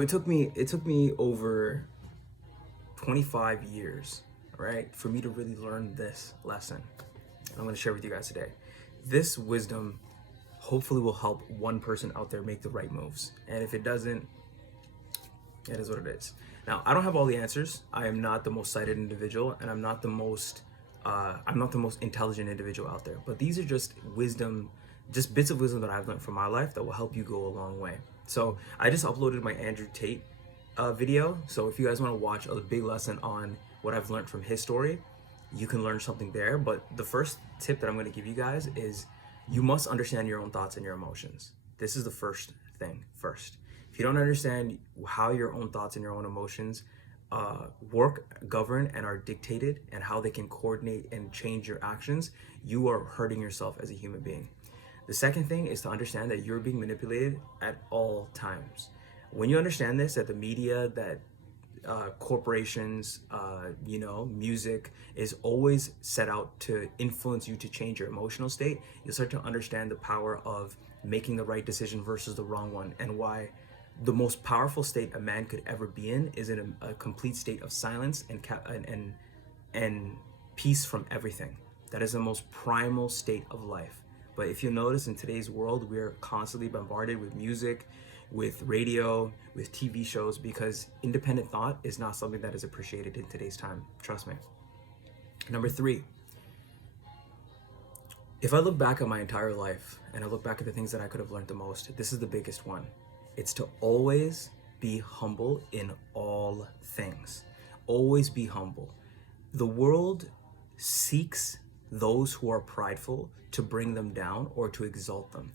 It took me over 25 years, right, for me to really learn this lesson. I'm going to share with you guys today. This wisdom hopefully will help one person out there make the right moves. And if it doesn't, it is what it is. Now, I don't have all the answers. I am not the most cited individual, and I'm not the most intelligent individual out there. But these are just wisdom, just bits of wisdom that I've learned from my life that will help you go a long way. So I just uploaded my Andrew Tate video. So if you guys want to watch a big lesson on what I've learned from his story, you can learn something there. But the first tip that I'm going to give you guys is you must understand your own thoughts and your emotions. This is the first thing first. If you don't understand how your own thoughts and your own emotions work, govern, and are dictated, and how they can coordinate and change your actions, you are hurting yourself as a human being. The second thing is to understand that you're being manipulated at all times. When you understand this, that the media, that corporations, music is always set out to influence you to change your emotional state, you'll start to understand the power of making the right decision versus the wrong one, and why the most powerful state a man could ever be in is in a complete state of silence and peace from everything. That is the most primal state of life. But if you notice, in today's world, we are constantly bombarded with music, with radio, with TV shows, because independent thought is not something that is appreciated in today's time. Trust me. Number 3, if I look back at my entire life and I look back at the things that I could have learned the most, this is the biggest one. It's to always be humble in all things. Always be humble. The world seeks those who are prideful to bring them down or to exalt them.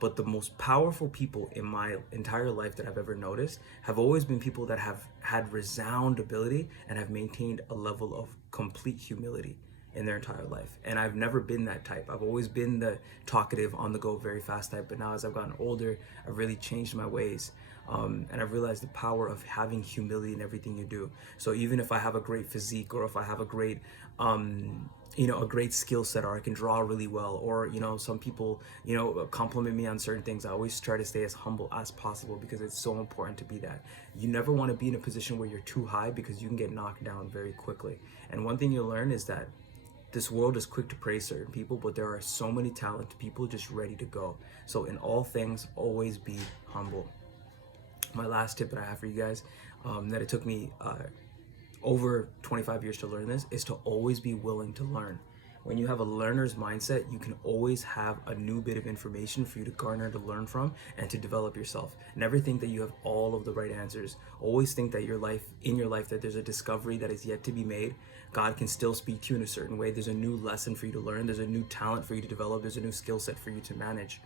But the most powerful people in my entire life that I've ever noticed have always been people that have had resound ability and have maintained a level of complete humility in their entire life. And I've never been that type. I've always been the talkative, on the go, very fast type. But now as I've gotten older, I've really changed my ways. And I've realized the power of having humility in everything you do. So even if I have a great physique, or if I have a great a great skill set, or I can draw really well, or some people compliment me on certain things, I always try to stay as humble as possible, because it's so important to be that. You never want to be in a position where you're too high, because you can get knocked down very quickly. And one thing you'll learn is that this world is quick to praise certain people, but there are so many talented people just ready to go. So in all things, always be humble. My last tip that I have for you guys, that it took me over 25 years to learn this, is to always be willing to learn. When you have a learner's mindset, you can always have a new bit of information for you to garner, to learn from, and to develop yourself. Never think that you have all of the right answers. Always think that in your life that there's a discovery that is yet to be made. God can still speak to you in a certain way. There's a new lesson for you to learn. There's a new talent for you to develop. There's a new skill set for you to manage.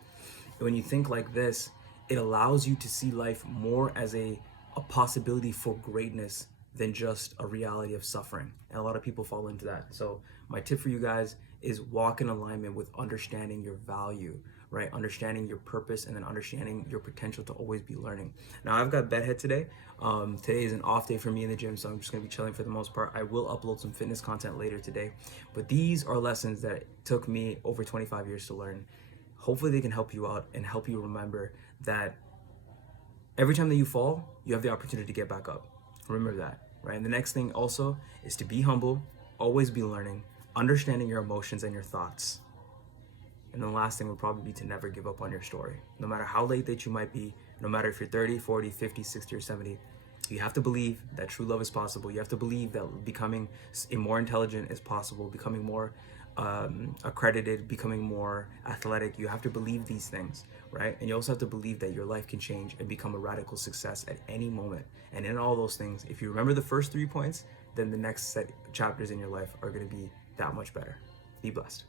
And when you think like this, it allows you to see life more as a possibility for greatness than just a reality of suffering. And a lot of people fall into that. So my tip for you guys is walk in alignment with understanding your value, right? Understanding your purpose, and then understanding your potential to always be learning. Now, I've got bedhead today. Today is an off day for me in the gym, so I'm just gonna be chilling for the most part. I will upload some fitness content later today, but these are lessons that took me over 25 years to learn. Hopefully they can help you out and help you remember that every time that you fall, you have the opportunity to get back up. Remember that, right? And the next thing also is to be humble, always be learning, understanding your emotions and your thoughts. And the last thing would probably be to never give up on your story. No matter how late that you might be, no matter if you're 30, 40, 50, 60, or 70, you have to believe that true love is possible. You have to believe that becoming more intelligent is possible, becoming more accredited, becoming more athletic. You have to believe these things, right? And you also have to believe that your life can change and become a radical success at any moment. And in all those things, if you remember the first 3 points, then the next set chapters in your life are going to be that much better. Be blessed.